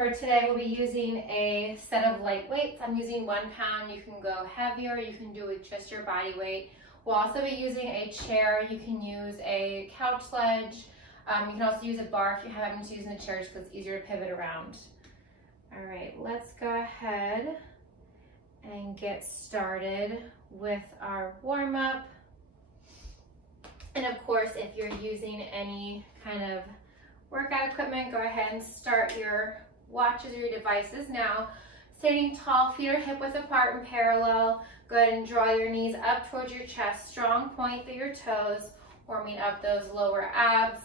For today, we'll be using a set of light weights. I'm using 1 pound. You can go heavier. You can do it with just your body weight. We'll also be using a chair. You can use a couch ledge. You can also use a bar if you haven't been using the chairs because it's easier to pivot around. All right, let's go ahead and get started with our warm-up. And of course, if you're using any kind of workout equipment, go ahead and start your watches or your devices now. Standing tall, feet are hip width apart and parallel. Go ahead and draw your knees up towards your chest. Strong point through your toes, warming up those lower abs.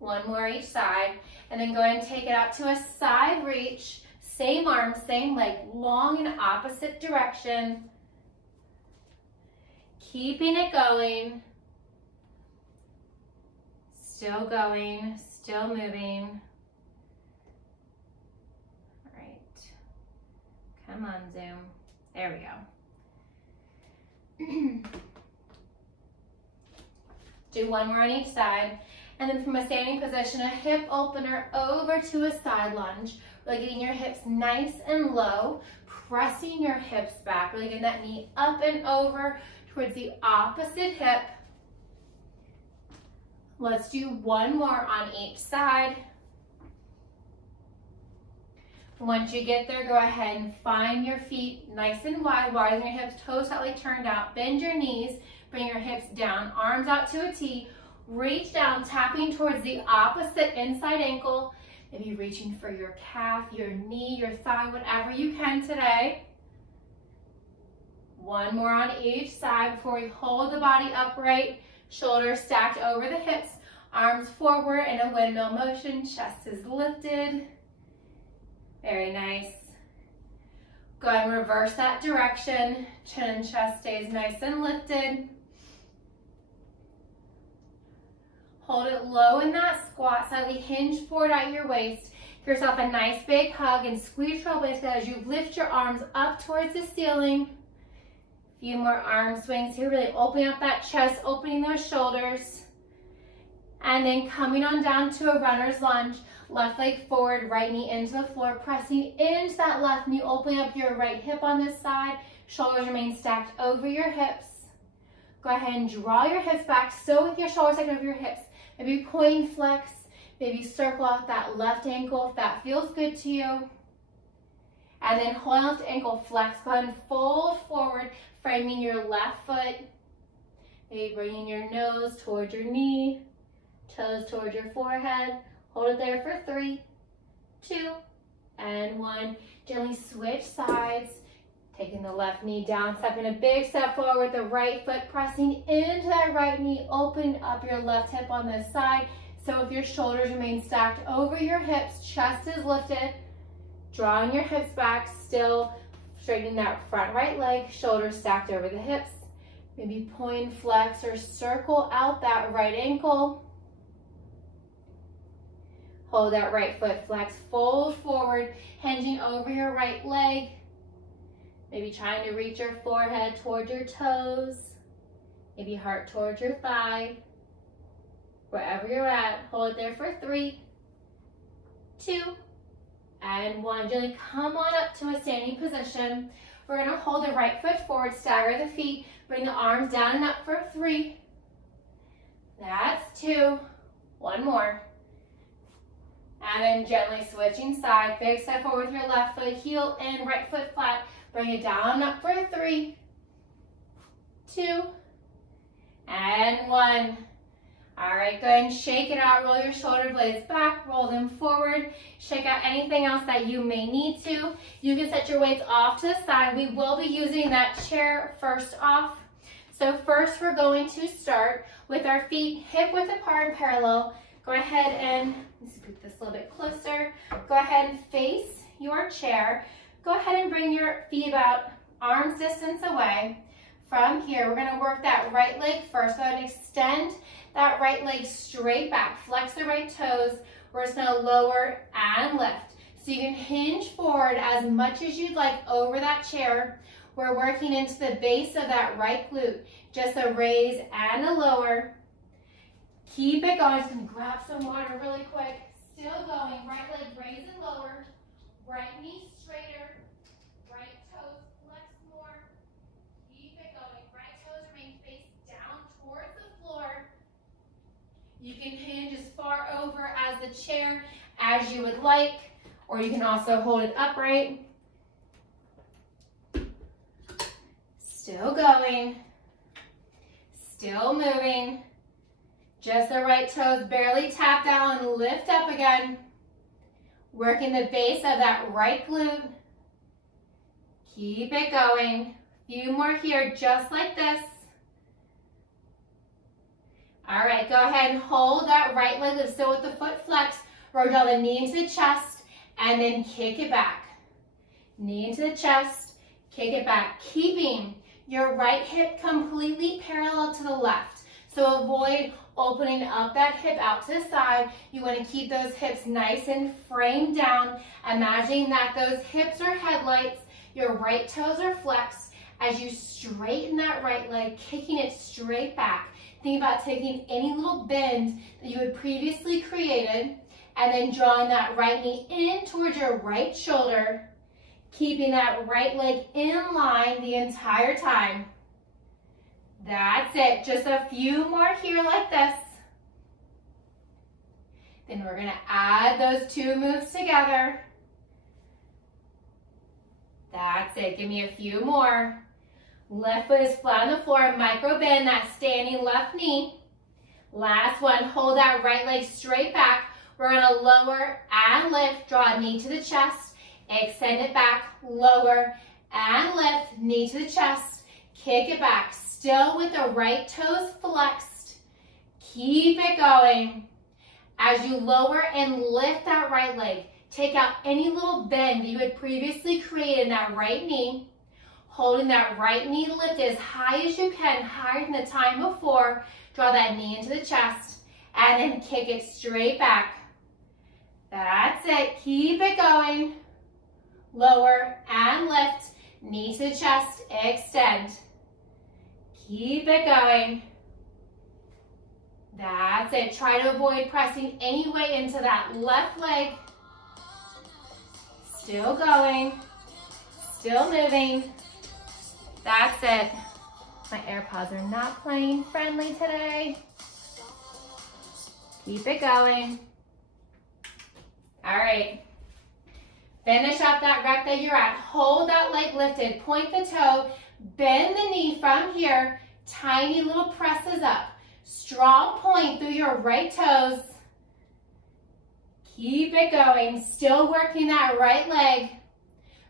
One more each side. And then go ahead and take it out to a side reach. Same arm, same leg, long in opposite direction. Keeping it going. Still going, still moving. All right. Come on, Zoom. There we go. Do one more on each side. And then from a standing position, a hip opener over to a side lunge. Really getting your hips nice and low, pressing your hips back, really getting that knee up and over towards the opposite hip. Let's do one more on each side. Once you get there, go ahead and find your feet nice and wide, widen your hips, toes slightly turned out, bend your knees, bring your hips down, arms out to a T, reach down, tapping towards the opposite inside ankle, maybe reaching for your calf, your knee, your thigh, whatever you can today. One more on each side before we hold the body upright, shoulders stacked over the hips, arms forward in a windmill motion, chest is lifted. Very nice. Go ahead and reverse that direction. Chin and chest stays nice and lifted. Hold it low in that squat, slightly hinge forward at your waist. Give yourself a nice big hug and squeeze your elbows as you lift your arms up towards the ceiling. A few more arm swings here, really opening up that chest, opening those shoulders. And then coming on down to a runner's lunge. Left leg forward, right knee into the floor, pressing into that left knee, opening up your right hip on this side. Shoulders remain stacked over your hips. Go ahead and draw your hips back, so with your shoulders stacked over your hips. Maybe point flex, maybe circle out that left ankle if that feels good to you. And then hold left ankle flex, go ahead and fold forward, framing your left foot. Maybe bringing your nose towards your knee, toes towards your forehead. Hold it there for 3, 2, and 1. Gently switch sides. Taking the left knee down, stepping a big step forward with the right foot, pressing into that right knee, opening up your left hip on this side. So if your shoulders remain stacked over your hips, chest is lifted, drawing your hips back, still straightening that front right leg, shoulders stacked over the hips. Maybe point flex or circle out that right ankle. Hold that right foot flex, fold forward, hinging over your right leg. Maybe trying to reach your forehead towards your toes. Maybe heart towards your thigh. Wherever you're at, hold it there for 3, 2, and 1. Gently come on up to a standing position. We're gonna hold the right foot forward, stagger the feet, bring the arms down and up for 3. That's 2. One more. And then gently switching side. Big step forward with your left foot, heel in, right foot flat. Bring it down up for 3, 2, and 1. All right, go ahead and shake it out. Roll your shoulder blades back, roll them forward. Shake out anything else that you may need to. You can set your weights off to the side. We will be using that chair first off. So first we're going to start with our feet hip width apart and parallel. Go ahead and, let's scoot this a little bit closer. Go ahead and face your chair. Go ahead and bring your feet about arm's distance away. From here, we're gonna work that right leg first. Go ahead and extend that right leg straight back. Flex the right toes. We're just gonna lower and lift. So you can hinge forward as much as you'd like over that chair. We're working into the base of that right glute. Just a raise and a lower. Keep it going. Just gonna grab some water really quick. Still going. Right leg raise and lower. Right knee straighter. Right toes flex more. Keep it going. Right toes remain face down towards the floor. You can hinge as far over as the chair as you would like, or you can also hold it upright. Still going. Still moving. Just the right toes barely tap down and lift up again. Working the base of that right glute. Keep it going. Few more here, just like this. All right, go ahead and hold that right leg lift still with the foot flexed. Roll down the knee into the chest and then kick it back. Knee into the chest, kick it back. Keeping your right hip completely parallel to the left. So avoid opening up that hip out to the side. You want to keep those hips nice and framed down. Imagining that those hips are headlights, your right toes are flexed. As you straighten that right leg, kicking it straight back. Think about taking any little bend that you had previously created and then drawing that right knee in towards your right shoulder, keeping that right leg in line the entire time. That's it. Just a few more here like this. Then we're going to add those two moves together. That's it. Give me a few more. Left foot is flat on the floor. Micro bend that standing left knee. Last one. Hold that right leg straight back. We're going to lower and lift. Draw a knee to the chest. Extend it back. Lower and lift. Knee to the chest. Kick it back. Still with the right toes flexed. Keep it going. As you lower and lift that right leg, take out any little bend that you had previously created in that right knee. Holding that right knee lifted as high as you can, higher than the time before. Draw that knee into the chest and then kick it straight back. That's it. Keep it going. Lower and lift. Knee to the chest. Extend. Keep it going. That's it. Try to avoid pressing any weight into that left leg. Still going. Still moving. That's it. My AirPods are not playing friendly today. Keep it going. All right. Finish up that rep that you're at. Hold that leg lifted. Point the toe. Bend the knee from here. Tiny little presses up. Strong point through your right toes. Keep it going. Still working that right leg.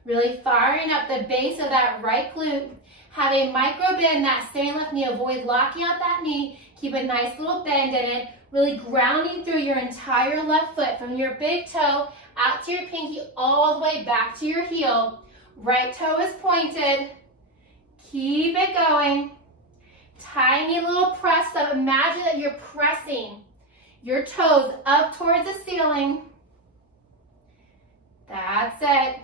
Really firing up the base of that right glute. Have a micro bend that same left knee. Avoid locking out that knee. Keep a nice little bend in it. Really grounding through your entire left foot from your big toe out to your pinky all the way back to your heel. Right toe is pointed. Keep it going. Tiny little press up. Imagine that you're pressing your toes up towards the ceiling. That's it.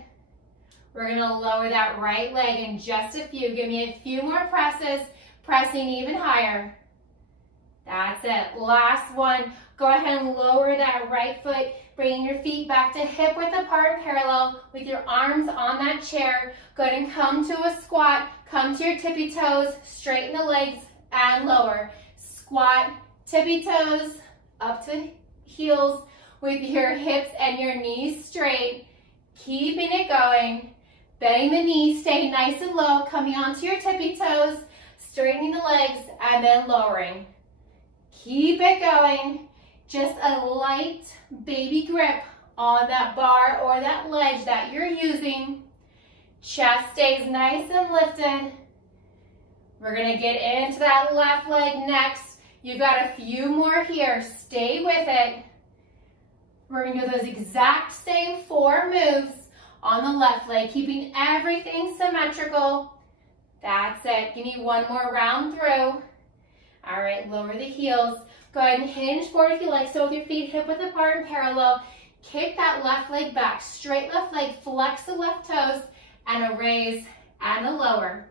We're going to lower that right leg in just a few. Give me a few more presses, pressing even higher. That's it. Last one. Go ahead and lower that right foot, bringing your feet back to hip width apart and parallel with your arms on that chair. Go ahead and come to a squat. Come to your tippy toes, straighten the legs and lower. Squat, tippy toes, up to heels with your hips and your knees straight. Keeping it going. Bending the knees, stay nice and low, coming onto your tippy toes, straightening the legs, and then lowering. Keep it going. Just a light baby grip on that bar or that ledge that you're using. Chest stays nice and lifted. We're going to get into that left leg next. You've got a few more here. Stay with it. We're going to do those exact same 4 moves on the left leg, keeping everything symmetrical. That's it. Give me one more round through. All right, lower the heels. Go ahead and hinge forward if you like. So with your feet hip width apart and parallel, kick that left leg back. Straight left leg, flex the left toes, and a raise and a lower.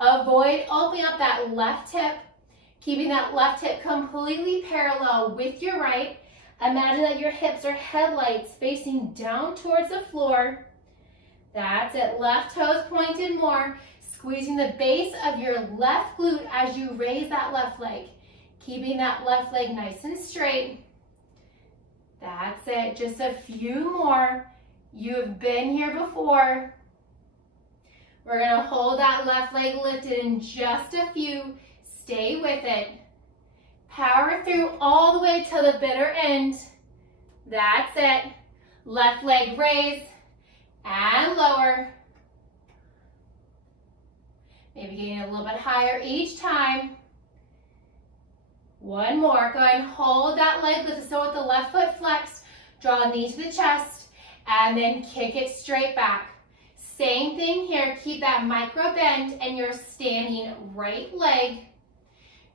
Avoid opening up that left hip. Keeping that left hip completely parallel with your right. Imagine that your hips are headlights facing down towards the floor. That's it. Left toes pointed more. Squeezing the base of your left glute as you raise that left leg. Keeping that left leg nice and straight. That's it. Just a few more. You've been here before. We're going to hold that left leg lifted in just a few. Stay with it. Power through all the way to the bitter end. That's it. Left leg raise and lower. Maybe getting a little bit higher each time. One more. Go ahead and hold that leg lifted. So with the left foot flexed, draw a knee to the chest, and then kick it straight back. Same thing here. Keep that micro bend in your standing right leg.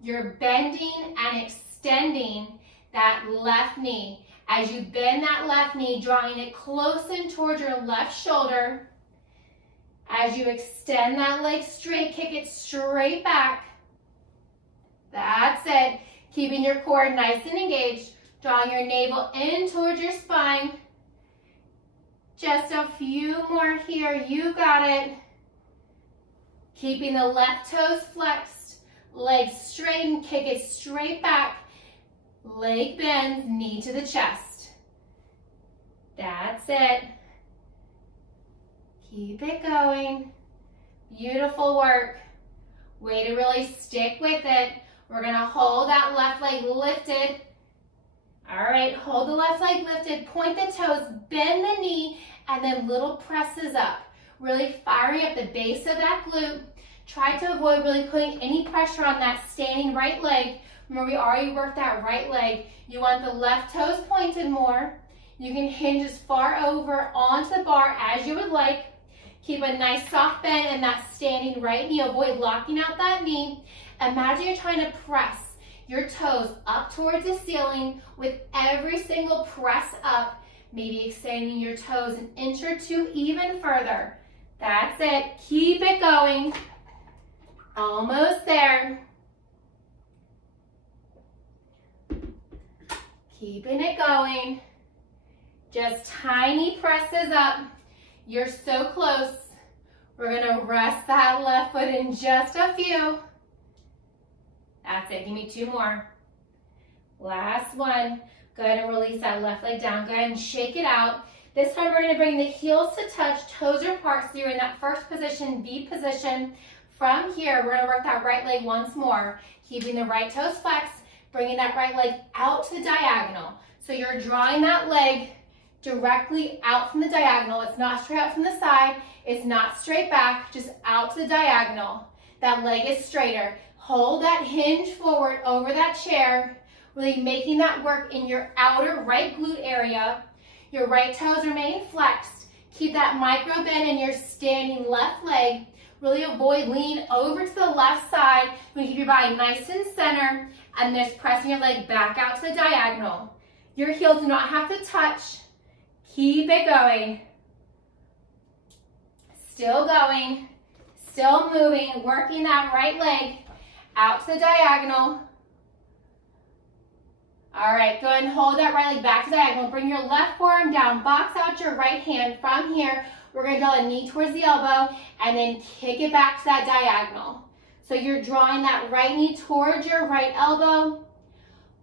You're bending and extending that left knee. As you bend that left knee, drawing it close in towards your left shoulder. As you extend that leg straight, kick it straight back. That's it. Keeping your core nice and engaged. Drawing your navel in towards your spine. Just a few more here. You got it. Keeping the left toes flexed. Legs straight and kick it straight back. Leg bends, knee to the chest. That's it. Keep it going. Beautiful work. Way to really stick with it. We're going to hold that left leg lifted. All right, hold the left leg lifted. Point the toes, bend the knee, and then little presses up. Really firing up the base of that glute. Try to avoid really putting any pressure on that standing right leg. Remember, we already worked that right leg. You want the left toes pointed more. You can hinge as far over onto the bar as you would like. Keep a nice soft bend in that standing right knee. Avoid locking out that knee. Imagine you're trying to press your toes up towards the ceiling with every single press up. Maybe extending your toes an inch or two even further. That's it. Keep it going. Almost there. Keeping it going. Just tiny presses up. You're so close. We're going to rest that left foot in just a few. That's it. Give me two more. Last one. Go ahead and release that left leg down. Go ahead and shake it out. This time we're going to bring the heels to touch, toes are apart, so you're in that first position, V position. From here, we're going to work that right leg once more. Keeping the right toes flexed, bringing that right leg out to the diagonal. So you're drawing that leg directly out from the diagonal. It's not straight out from the side. It's not straight back, just out to the diagonal. That leg is straighter. Hold that hinge forward over that chair, really making that work in your outer right glute area. Your right toes remain flexed. Keep that micro bend in your standing left leg. Really avoid lean over to the left side. You keep your body nice and center, and just pressing your leg back out to the diagonal. Your heels do not have to touch. Keep it going. Still going. Still moving. Working that right leg out to the diagonal. All right, go ahead and hold that right leg back to the diagonal. Bring your left forearm down. Box out your right hand. From here, we're going to draw a knee towards the elbow and then kick it back to that diagonal. So you're drawing that right knee towards your right elbow.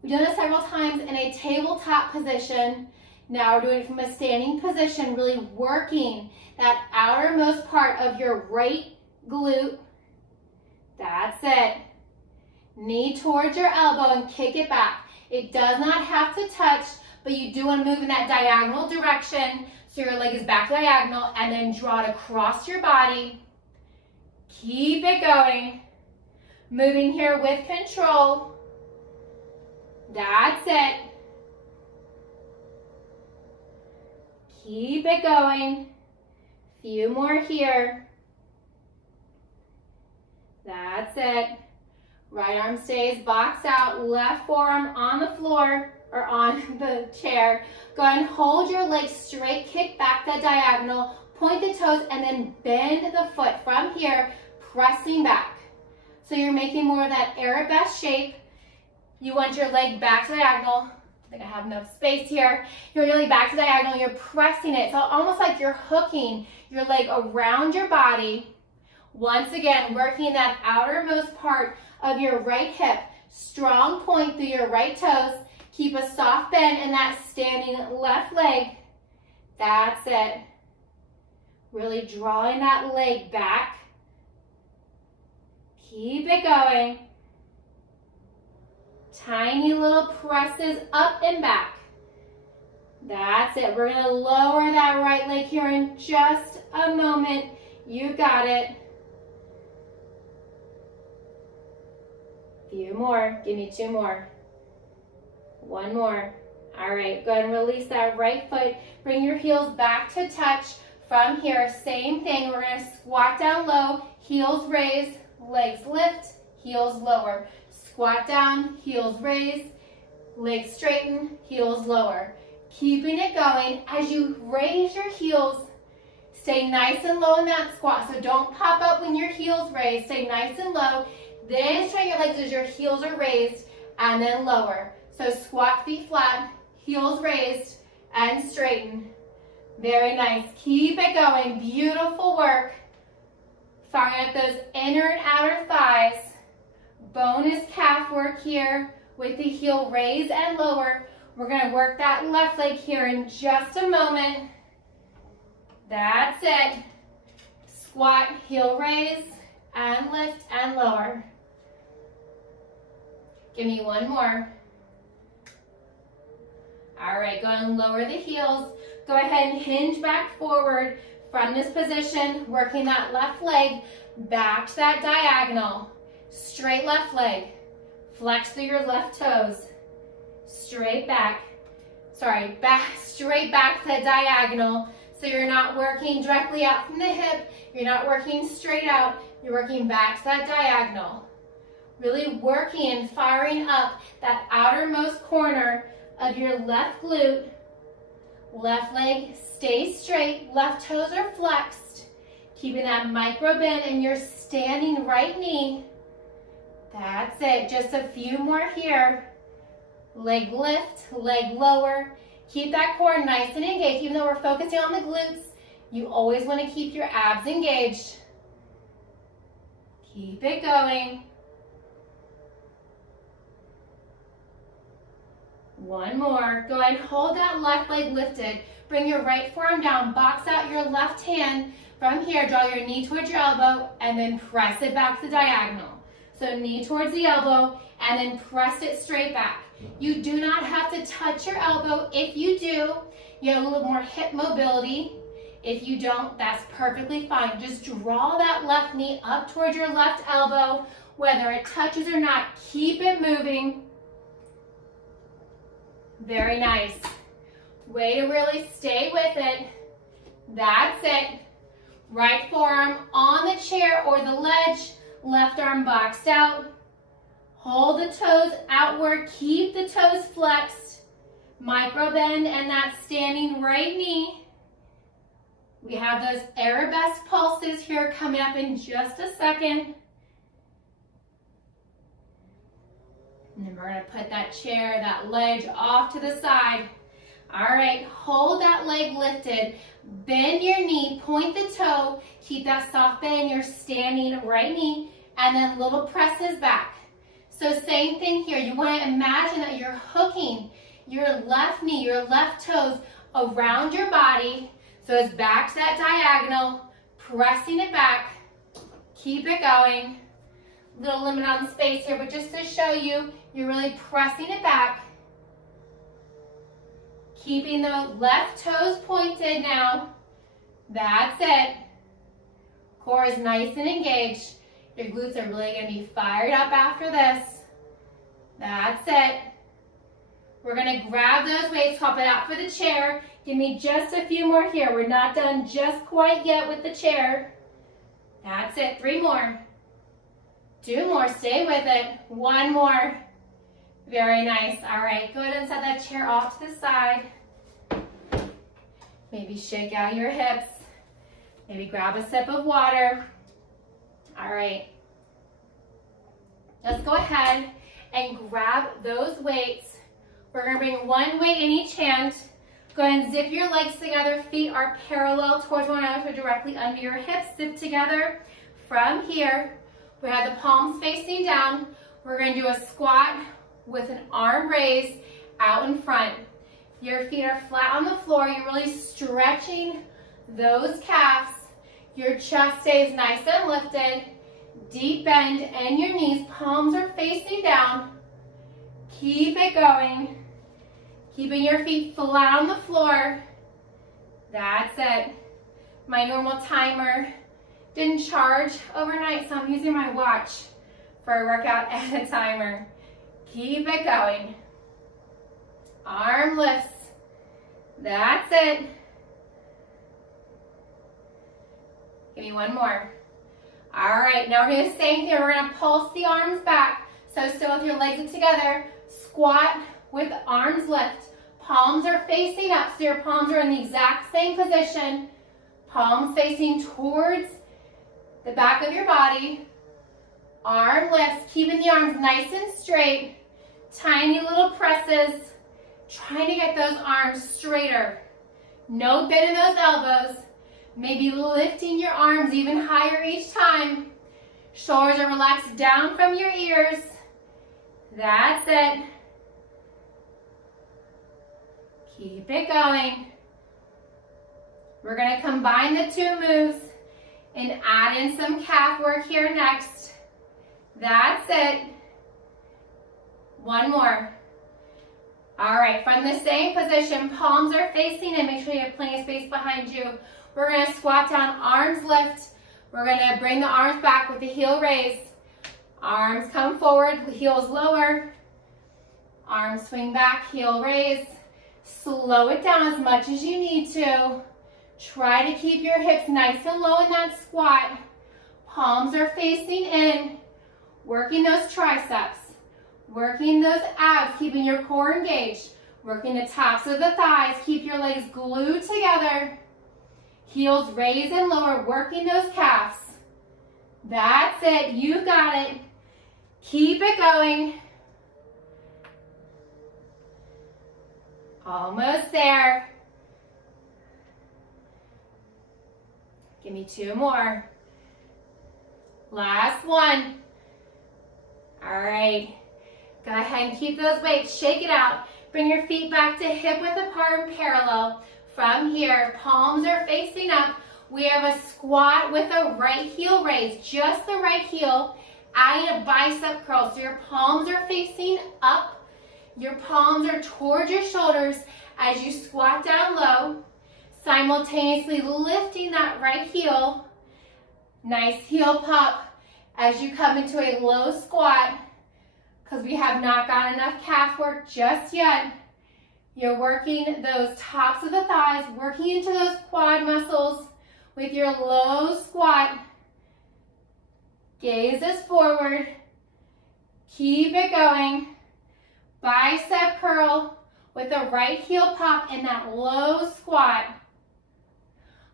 We've done this several times in a tabletop position. Now we're doing it from a standing position, really working that outermost part of your right glute. That's it. Knee towards your elbow and kick it back. It does not have to touch, but you do want to move in that diagonal direction. So your leg is back diagonal, and then draw it across your body. Keep it going. Moving here with control. That's it. Keep it going. Few more here. That's it. Right arm stays boxed out, left forearm on the floor or on the chair. Go ahead and hold your legs straight, kick back that diagonal, point the toes, and then bend the foot from here, pressing back. So you're making more of that arabesque shape. You want your leg back to diagonal. I think I have enough space here. You're really back to diagonal. You're pressing it. So almost like you're hooking your leg around your body. Once again, working that outermost part of your right hip. Strong point through your right toes. Keep a soft bend in that standing left leg. That's it. Really drawing that leg back. Keep it going. Tiny little presses up and back. That's it. We're going to lower that right leg here in just a moment. You got it. Few more. Give me 2 more. 1 more. All right, go ahead and release that right foot. Bring your heels back to touch. From here, same thing. We're going to squat down low, heels raise, legs lift, heels lower. Squat down, heels raise, legs straighten, heels lower. Keeping it going. As you raise your heels, stay nice and low in that squat. So don't pop up when your heels raise. Stay nice and low. Then straighten your legs as your heels are raised and then lower. So squat, feet flat, heels raised and straighten. Very nice. Keep it going. Beautiful work. Firing up those inner and outer thighs. Bonus calf work here with the heel raise and lower. We're going to work that left leg here in just a moment. That's it. Squat, heel raise, and lift and lower. Give me 1 more. All right, go ahead and lower the heels. Go ahead and hinge back forward from this position, working that left leg back to that diagonal. Straight left leg. Flex through your left toes. Straight back. Sorry, straight back to the diagonal. So you're not working directly out from the hip. You're not working straight out. You're working back to that diagonal. Really working and firing up that outermost corner of your left glute. Left leg stays straight. Left toes are flexed. Keeping that micro bend in your standing right knee. That's it. Just a few more here. Leg lift, leg lower. Keep that core nice and engaged. Even though we're focusing on the glutes, you always want to keep your abs engaged. Keep it going. 1 more. Go ahead and hold that left leg lifted. Bring your right forearm down. Box out your left hand. From here, draw your knee towards your elbow and then press it back to diagonal. So knee towards the elbow and then press it straight back. You do not have to touch your elbow. If you do, you have a little more hip mobility. If you don't, that's perfectly fine. Just draw that left knee up towards your left elbow. Whether it touches or not, keep it moving. Very nice. Way to really stay with it. That's it. Right forearm on the chair or the ledge. Left arm boxed out. Hold the toes outward. Keep the toes flexed. Micro bend and that standing right knee. We have those arabesque pulses here coming up in just a second. And then we're going to put that chair, that ledge off to the side. All right, hold that leg lifted. Bend your knee, point the toe. Keep that soft bend in your standing right knee. And then little presses back. So same thing here. You want to imagine that you're hooking your left knee, your left toes around your body. So it's back to that diagonal, pressing it back. Keep it going. Little limit on space here, but just to show you, you're really pressing it back. Keeping the left toes pointed now. That's it. Core is nice and engaged. Your glutes are really going to be fired up after this. That's it. We're going to grab those weights, swap it out for the chair. Give me just a few more here. We're not done just quite yet with the chair. That's it. 3 more. 2 more. Stay with it. 1 more. Very nice. All right. Go ahead and set that chair off to the side. Maybe shake out your hips. Maybe grab a sip of water. All right. Let's go ahead and grab those weights. We're gonna bring one weight in each hand. Go ahead and zip your legs together. Feet are parallel towards one another, so directly under your hips. Zip together. From here, we have the palms facing down. We're gonna do a squat with an arm raised out in front. Your feet are flat on the floor. You're really stretching those calves. Your chest stays nice and lifted. Deep bend in your knees. Palms are facing down. Keep it going. Keeping your feet flat on the floor. That's it. My normal timer didn't charge overnight, so I'm using my watch for a workout and a timer. Keep it going. Arm lifts. That's it. Give me one more. All right, now we're gonna do the same thing. We're gonna pulse the arms back. So still with your legs together, squat with arms lift. Palms are facing up, so your palms are in the exact same position. Palms facing towards the back of your body. Arm lifts, keeping the arms nice and straight. Tiny little presses. Trying to get those arms straighter. No bend in those elbows. Maybe lifting your arms even higher each time. Shoulders are relaxed down from your ears. That's it. Keep it going. We're going to combine the two moves and add in some calf work here next. That's it. One more. All right, from the same position, palms are facing in. Make sure you have plenty of space behind you. We're gonna squat down, arms lift. We're gonna bring the arms back with the heel raise. Arms come forward, heels lower. Arms swing back, heel raise. Slow it down as much as you need to. Try to keep your hips nice and low in that squat. Palms are facing in. Working those triceps. Working those abs, keeping your core engaged. Working the tops of the thighs. Keep your legs glued together. Heels raise and lower, working those calves. That's it, you got it. Keep it going. Almost there. Give me two more. Last one. All right. Go ahead and keep those weights, shake it out. Bring your feet back to hip width apart and parallel. From here, palms are facing up. We have a squat with a right heel raise, just the right heel, adding a bicep curl. So your palms are facing up. Your palms are towards your shoulders as you squat down low, simultaneously lifting that right heel. Nice heel pop as you come into a low squat, because we have not got enough calf work just yet. You're working those tops of the thighs, working into those quad muscles with your low squat. Gaze is forward. Keep it going. Bicep curl with the right heel pop in that low squat.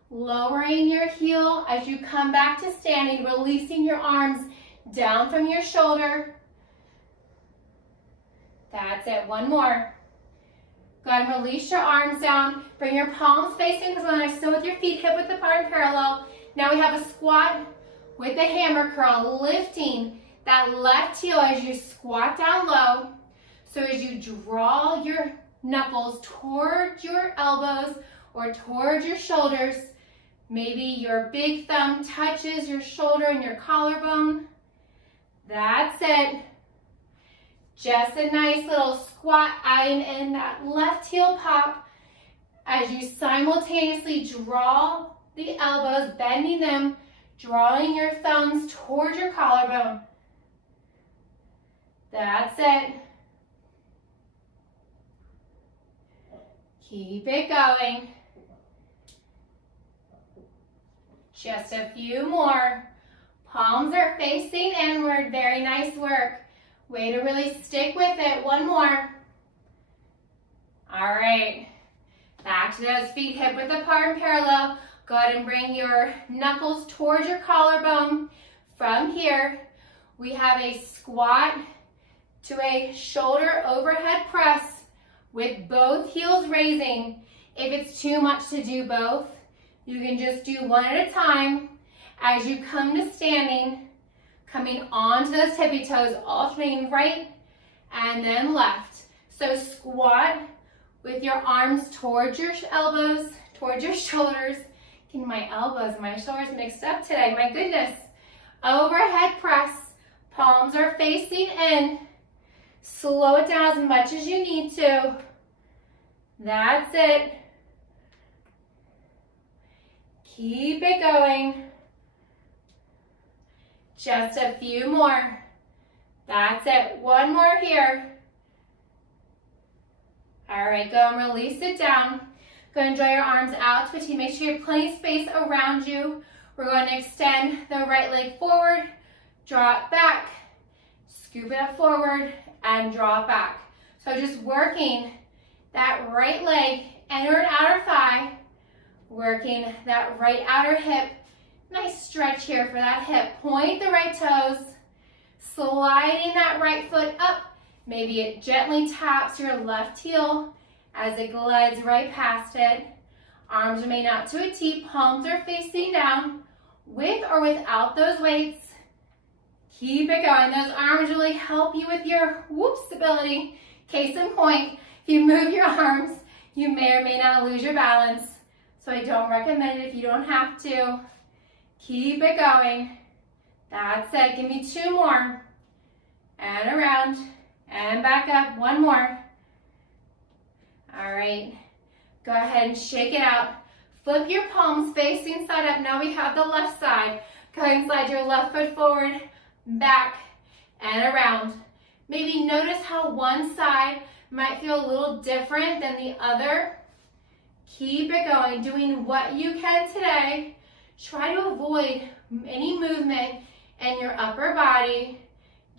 Lowering your heel as you come back to standing, releasing your arms down from your shoulder. That's it, one more. Go ahead and release your arms down. Bring your palms facing, because when I still with your feet hip width apart and parallel. Now we have a squat with the hammer curl, lifting that left heel as you squat down low. So as you draw your knuckles towards your elbows or towards your shoulders, maybe your big thumb touches your shoulder and your collarbone. That's it. Just a nice little squat, adding in that left heel pop as you simultaneously draw the elbows, bending them, drawing your thumbs towards your collarbone. That's it. Keep it going. Just a few more. Palms are facing inward. Very nice work. Way to really stick with it. One more. All right. Back to those feet hip width apart and parallel. Go ahead and bring your knuckles towards your collarbone. From here, We have a squat to a shoulder overhead press with both heels raising. If it's too much to do both, you can just do one at a time. As you come to standing, coming onto those tippy toes, alternating right and then left. So squat with your arms towards your elbows, towards your shoulders. Getting my elbows and my shoulders mixed up today, my goodness. Overhead press, palms are facing in. Slow it down as much as you need to. That's it. Keep it going. Just a few more. That's it. One more here. All right, go and release it down. Go and draw your arms out to a T. Make sure you have plenty of space around you. We're going to extend the right leg forward, draw it back, scoop it up forward, and draw it back. So just working that right leg, inner and outer thigh, working that right outer hip. Nice stretch here for that hip. Point the right toes, sliding that right foot up. Maybe it gently taps your left heel as it glides right past it. Arms remain out to a T, palms are facing down, with or without those weights. Keep it going. Those arms really help you with your stability. Case in point, if you move your arms, you may or may not lose your balance. So I don't recommend it if you don't have to. Keep it going. That's it. Give me two more. And around. And back up. One more. All right. Go ahead and shake it out. Flip your palms facing side up. Now we have the left side. Go ahead and slide your left foot forward, back, and around. Maybe notice how one side might feel a little different than the other. Keep it going, doing what you can today. Try to avoid any movement in your upper body.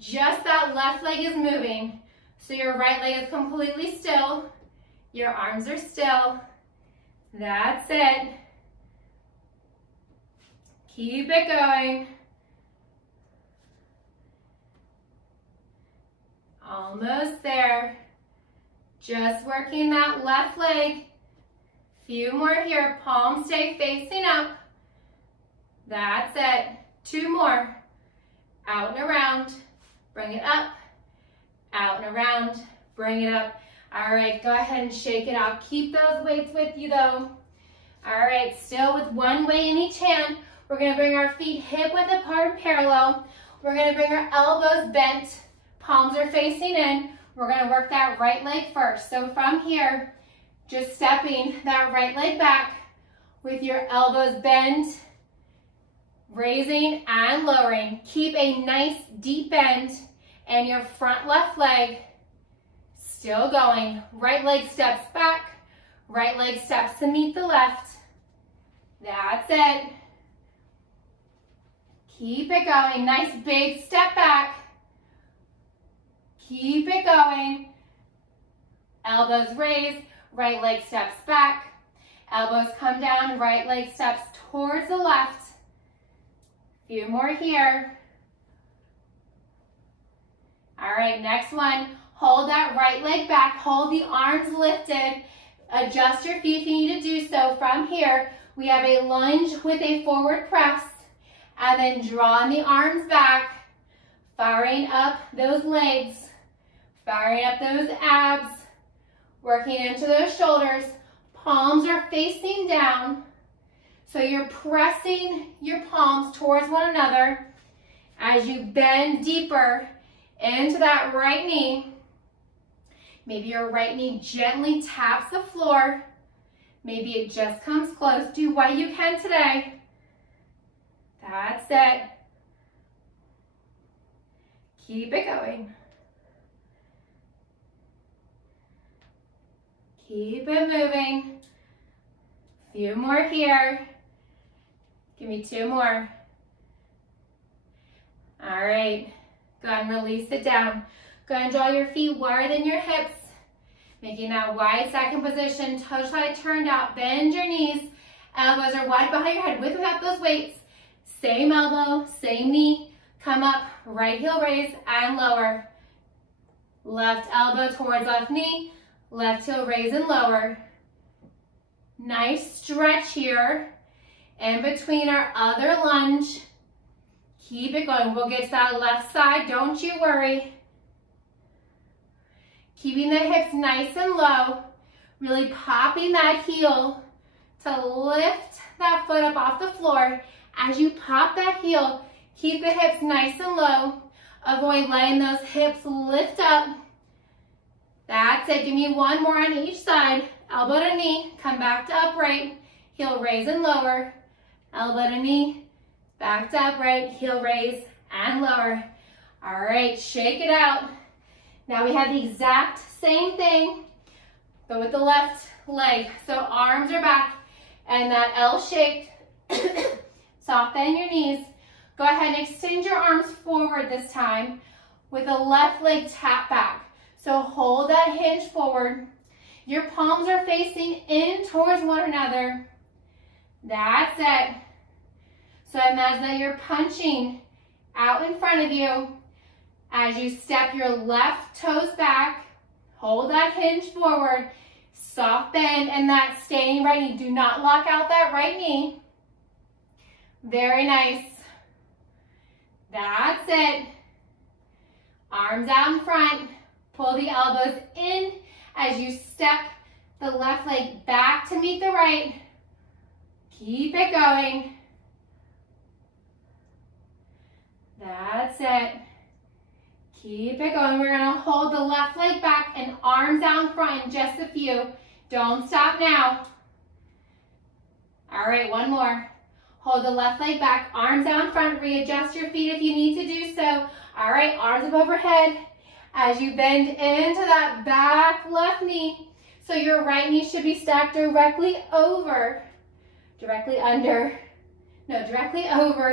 Just that left leg is moving. So your right leg is completely still. Your arms are still. That's it. Keep it going. Almost there. Just working that left leg. Few more here. Palms stay facing up. That's it. Two more. Out and around. Bring it up. Out and around. Bring it up. All right, go ahead and shake it out. Keep those weights with you though. All right, still with one weight in each hand. We're gonna bring our feet hip width apart and parallel. We're gonna bring our elbows bent. Palms are facing in. We're gonna work that right leg first. So from here, just stepping that right leg back with your elbows bent, raising and lowering. Keep a nice deep bend in your front left leg. Still going. Right leg steps back. Right leg steps to meet the left. That's it. Keep it going. Nice big step back. Keep it going. Elbows raised. Right leg steps back. Elbows come down. Right leg steps towards the left. Few more here. All right, next one. Hold that right leg back. Hold the arms lifted. Adjust your feet if you need to do so. From here, we have a lunge with a forward press. And then drawing the arms back. Firing up those legs. Firing up those abs. Working into those shoulders. Palms are facing down. So you're pressing your palms towards one another as you bend deeper into that right knee. Maybe your right knee gently taps the floor. Maybe it just comes close. Do what you can today. That's it. Keep it going. Keep it moving. Few more here. Give me two more. All right. Go ahead and release it down. Go ahead and draw your feet wider than your hips. Making that wide second position. Toes side turned out. Bend your knees. Elbows are wide behind your head with or without those weights. Same elbow, same knee. Come up, right heel raise and lower. Left elbow towards left knee, left heel raise and lower. Nice stretch here. In between our other lunge. Keep it going. We'll get to that left side, don't you worry. Keeping the hips nice and low. Really popping that heel to lift that foot up off the floor. As you pop that heel, keep the hips nice and low. Avoid letting those hips lift up. That's it. Give me one more on each side. Elbow to knee, come back to upright. Heel raise and lower. Elbow to knee, back to upright. Heel raise and lower. All right, shake it out. Now we have the exact same thing, but with the left leg. So arms are back and that L-shaped. Soft bend your knees. Go ahead and extend your arms forward this time with the left leg tap back. So hold that hinge forward. Your palms are facing in towards one another. That's it. So imagine that you're punching out in front of you. As you step your left toes back, hold that hinge forward, soft bend, and that standing right knee. Do not lock out that right knee. Very nice. That's it. Arms out in front. Pull the elbows in as you step the left leg back to meet the right. Keep it going. That's it. Keep it going. We're going to hold the left leg back and arms out in front in just a few. Don't stop now. All right, one more. Hold the left leg back, arms out in front. Readjust your feet if you need to do so. All right, arms up overhead as you bend into that back left knee. So your right knee should be stacked directly over, directly over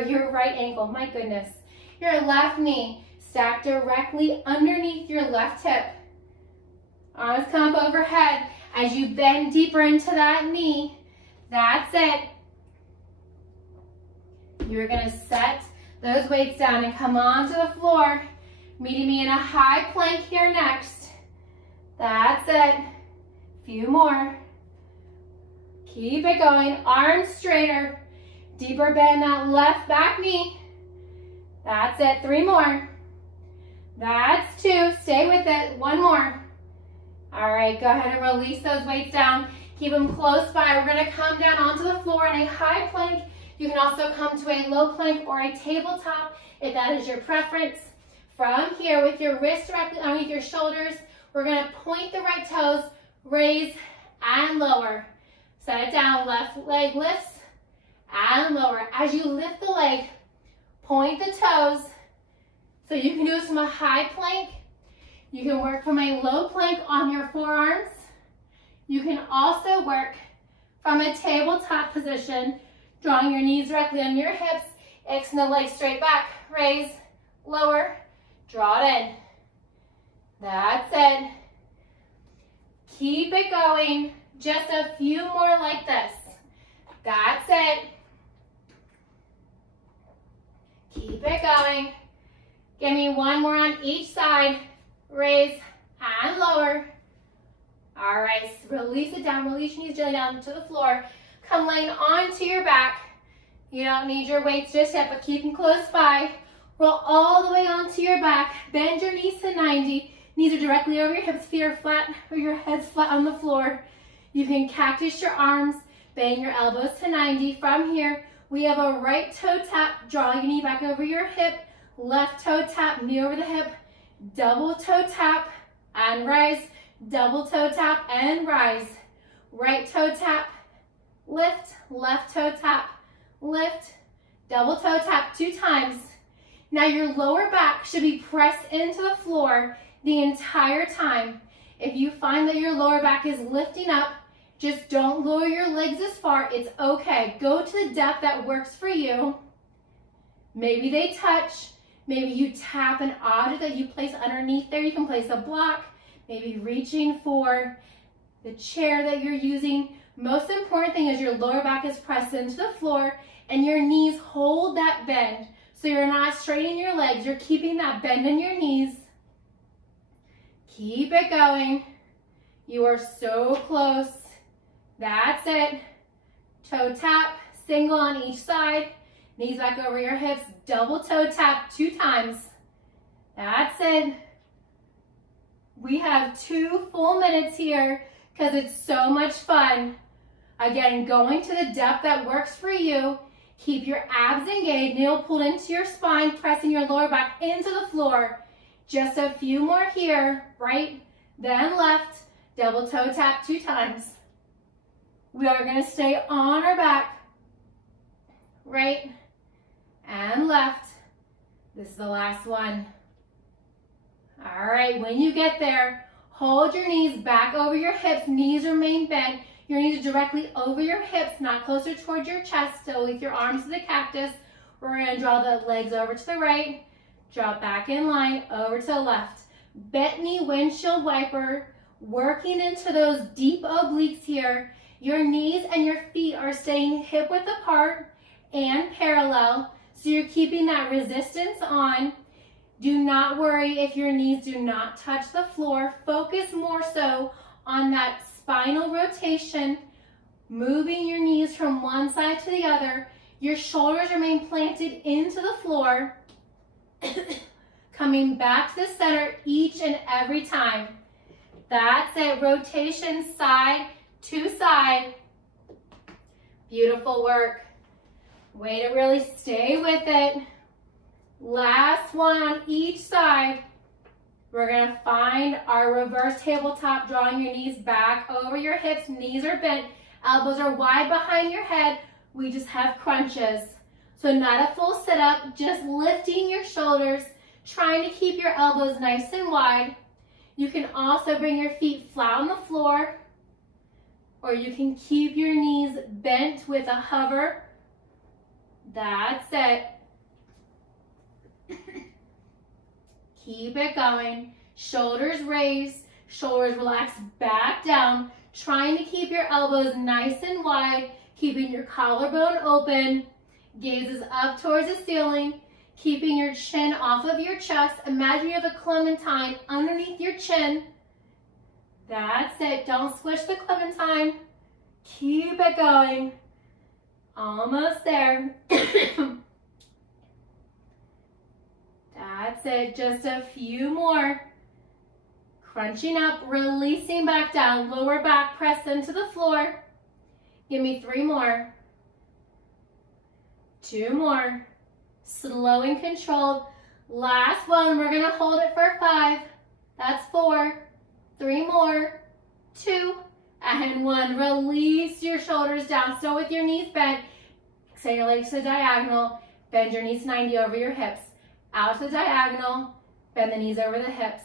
your right ankle. My goodness. Your left knee stacked directly underneath your left hip. Arms come up overhead as you bend deeper into that knee. That's it. You're going to set those weights down and come onto the floor, meeting me in a high plank here next. That's it. Few more. Keep it going. Arms straighter. Deeper bend that left back knee. That's it. 3 more. That's 2. Stay with it. 1 more. All right, go ahead and release those weights down. Keep them close by. We're going to come down onto the floor in a high plank. You can also come to a low plank or a tabletop if that is your preference. From here, with your wrists directly underneath your shoulders, we're going to point the right toes, raise and lower. Set it down, left leg lifts and lower. As you lift the leg, point the toes. So you can do this from a high plank. You can work from a low plank on your forearms. You can also work from a tabletop position, drawing your knees directly under your hips, extend the legs straight back, raise, lower, draw it in. That's it. Keep it going. Just a few more like this. That's it. Keep it going. Give me 1 more on each side. Raise and lower. All right, release it down. Release your knees gently down to the floor. Come laying onto your back. You don't need your weights just yet, but keep them close by. Roll all the way onto your back. Bend your knees to 90. Knees are directly over your hips. Feet are flat, or your head's flat on the floor. You can cactus your arms. Bend your elbows to 90. From here, we have a right toe tap. Draw your knee back over your hip. Left toe tap, knee over the hip. Double toe tap and rise. Double toe tap and rise. Right toe tap, lift. Left toe tap, lift. Double toe tap 2 times. Now your lower back should be pressed into the floor the entire time. If you find that your lower back is lifting up, just don't lower your legs as far. It's okay. Go to the depth that works for you. Maybe they touch. Maybe you tap an object that you place underneath there. You can place a block. Maybe reaching for the chair that you're using. Most important thing is your lower back is pressed into the floor and your knees hold that bend. So you're not straightening your legs, you're keeping that bend in your knees. Keep it going. You are so close. That's it. Toe tap, single on each side. Knees back over your hips, double toe tap 2 times. That's it. We have 2 full minutes here because it's so much fun. Again, going to the depth that works for you. Keep your abs engaged, nail pulled into your spine, pressing your lower back into the floor. Just a few more here, right, then left, double toe tap 2 times. We are gonna stay on our back, right, and left. This is the last one. All right, when you get there, hold your knees back over your hips, knees remain bent. Your knees are directly over your hips, not closer towards your chest, still with your arms to the cactus. We're gonna draw the legs over to the right, drop back in line, over to the left. Bent knee windshield wiper, working into those deep obliques here. Your knees and your feet are staying hip width apart and parallel, so you're keeping that resistance on. Do not worry if your knees do not touch the floor. Focus more so on that spinal rotation, moving your knees from one side to the other. Your shoulders remain planted into the floor, coming back to the center each and every time. That's it, rotation side to side. Beautiful work. Way to really stay with it. Last one on each side. We're gonna find our reverse tabletop, drawing your knees back over your hips. Knees are bent, elbows are wide behind your head. We just have crunches. So not a full sit-up, just lifting your shoulders, trying to keep your elbows nice and wide. You can also bring your feet flat on the floor, or you can keep your knees bent with a hover. That's it. Keep it going. Shoulders raised, shoulders relax back down, trying to keep your elbows nice and wide, keeping your collarbone open, gazes up towards the ceiling, keeping your chin off of your chest. Imagine you have a clementine underneath your chin. That's it. Don't squish the clementine. Keep it going. Almost there. That's it. Just a few more. Crunching up, releasing back down. Lower back press into the floor. Give me 3 more. 2 more. Slow and controlled. Last one. We're going to hold it for 5. That's 4. 3 more. 2. And 1. Release your shoulders down. Still with your knees bent. Extend your legs to the diagonal. Bend your knees 90 over your hips. Out to the diagonal. Bend the knees over the hips.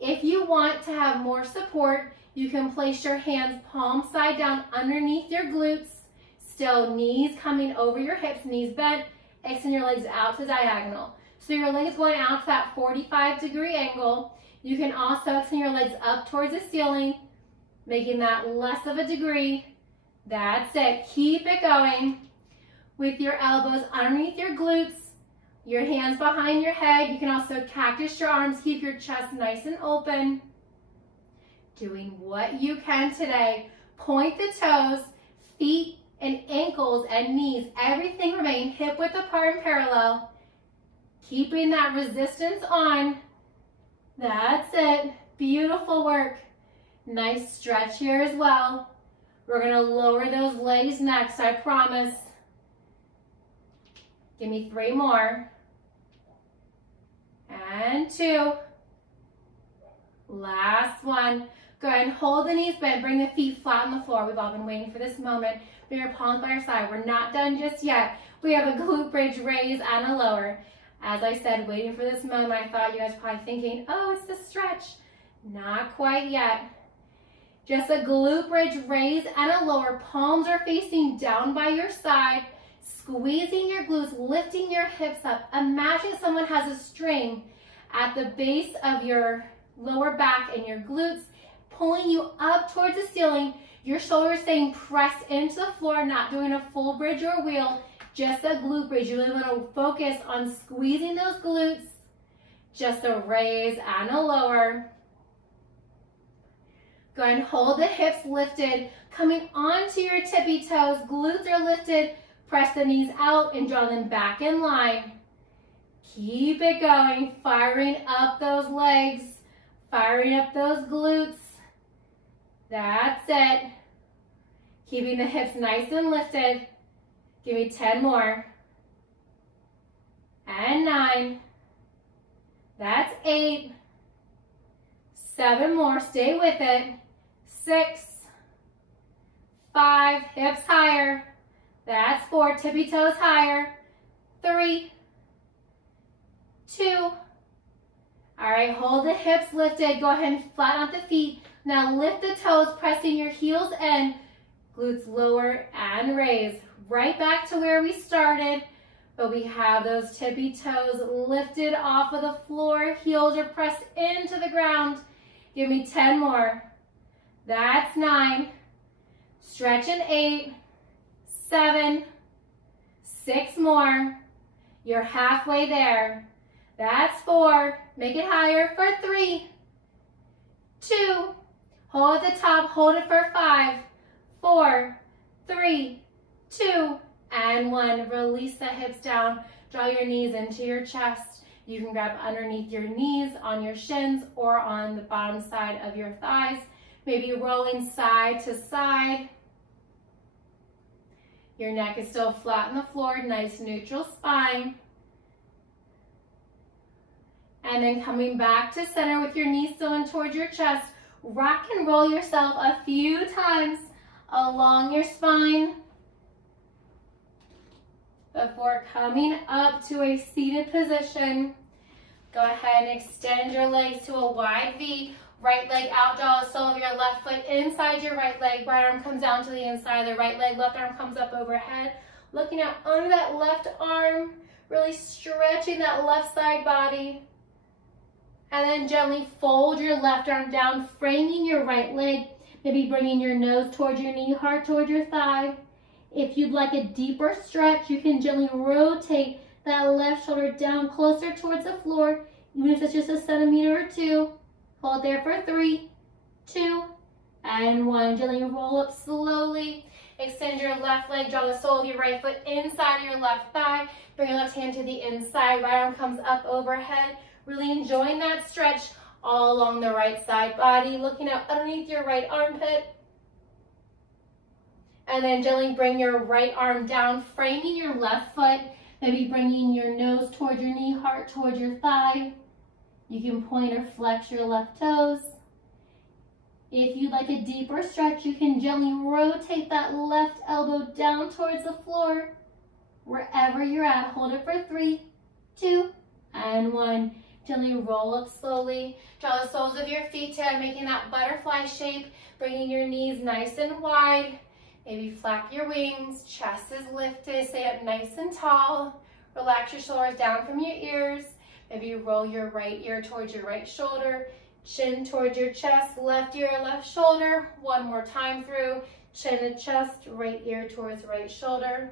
If you want to have more support, you can place your hands palm side down underneath your glutes. Still knees coming over your hips, knees bent. Extend your legs out to diagonal. So your legs going out to that 45-degree angle. You can also extend your legs up towards the ceiling, making that less of a degree. That's it. Keep it going. With your elbows underneath your glutes, your hands behind your head. You can also cactus your arms, keep your chest nice and open. Doing what you can today. Point the toes, feet and ankles and knees. Everything remain hip width apart and parallel. Keeping that resistance on. That's it. Beautiful work. Nice stretch here as well. We're going to lower those legs next, I promise. Give me 3 more. And 2. Last one. Go ahead and hold the knees bent. Bring the feet flat on the floor. We've all been waiting for this moment. Bring your palms by your side. We're not done just yet. We have a glute bridge raise and a lower. As I said, waiting for this moment, I thought you guys were probably thinking, oh, it's the stretch. Not quite yet. Just a glute bridge raise and a lower. Palms are facing down by your side. Squeezing your glutes, lifting your hips up. Imagine someone has a string at the base of your lower back and your glutes, pulling you up towards the ceiling. Your shoulders staying pressed into the floor, not doing a full bridge or wheel. just a glute bridge. You really want to focus on squeezing those glutes. Just a raise and a lower. Go ahead and hold the hips lifted, coming onto your tippy toes. Glutes are lifted. Press the knees out and draw them back in line. Keep it going, firing up those legs, firing up those glutes. That's it. Keeping the hips nice and lifted. Give me 10 more. And 9. That's 8. 7 more, stay with it. 6. 5, hips higher. That's 4, tippy toes higher. 3. 2. All right, hold the hips lifted. Go ahead and flatten out the feet. Now lift the toes, pressing your heels in. Glutes lower and raise. Right back to where we started, but we have those tippy toes lifted off of the floor. Heels are pressed into the ground. Give me 10 more. That's 9. Stretch in 8. 7. 6 more. You're halfway there. That's 4. Make it higher for 3. 2. Hold at the top. Hold it for 5. 4. 3. 2. And 1. Release the hips down. Draw your knees into your chest. You can grab underneath your knees, on your shins, or on the bottom side of your thighs. Maybe rolling side to side. Your neck is still flat on the floor. Nice neutral spine. And then coming back to center with your knees still in towards your chest. Rock and roll yourself a few times along your spine before coming up to a seated position. Go ahead and extend your legs to a wide V. Right leg out, draw the sole of your left foot inside your right leg. Right arm comes down to the inside of the right leg. Left arm comes up overhead. Looking out under that left arm, really stretching that left side body. And then gently fold your left arm down, framing your right leg. Maybe bringing your nose towards your knee, heart towards your thigh. If you'd like a deeper stretch, you can gently rotate that left shoulder down closer towards the floor, even if it's just a centimeter or 2. Hold there for 3, 2, and 1. Gently roll up slowly. Extend your left leg, draw the sole of your right foot inside of your left thigh. Bring your left hand to the inside. Right arm comes up overhead. Really enjoying that stretch all along the right side body. Looking out underneath your right armpit. And then gently bring your right arm down, framing your left foot. Maybe bringing your nose towards your knee, heart towards your thigh. You can point or flex your left toes. If you'd like a deeper stretch, you can gently rotate that left elbow down towards the floor. Wherever you're at, hold it for 3, 2, and 1. Gently roll up slowly. Draw the soles of your feet down, making that butterfly shape. Bringing your knees nice and wide. Maybe flap your wings. Chest is lifted. Stay up nice and tall. Relax your shoulders down from your ears. Maybe roll your right ear towards your right shoulder. Chin towards your chest. Left ear, left shoulder. One more time through. Chin to chest. Right ear towards right shoulder.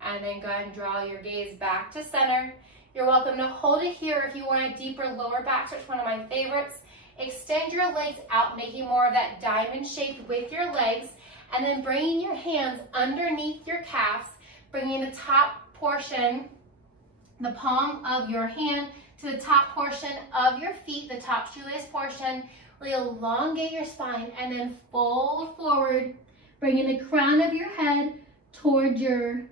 And then go ahead and draw your gaze back to center. You're welcome to hold it here if you want a deeper lower back stretch, one of my favorites. Extend your legs out, making more of that diamond shape with your legs, and then bringing your hands underneath your calves, bringing the top portion, the palm of your hand to the top portion of your feet, the top shoelace portion. Really elongate your spine and then fold forward, bringing the crown of your head towards your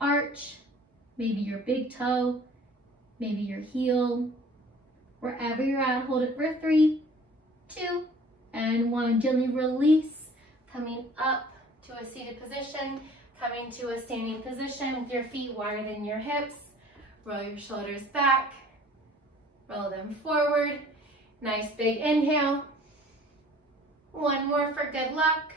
arch, maybe your big toe, maybe your heel. Wherever you're at, hold it for 3, 2, and 1. Gently release, coming up to a seated position, coming to a standing position with your feet wider than your hips. Roll your shoulders back, roll them forward. Nice big inhale. One more for good luck.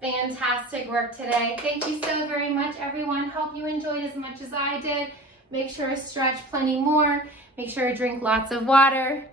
Fantastic work today. Thank you so very much, everyone. Hope you enjoyed as much as I did. Make sure to stretch plenty more. Make sure to drink lots of water.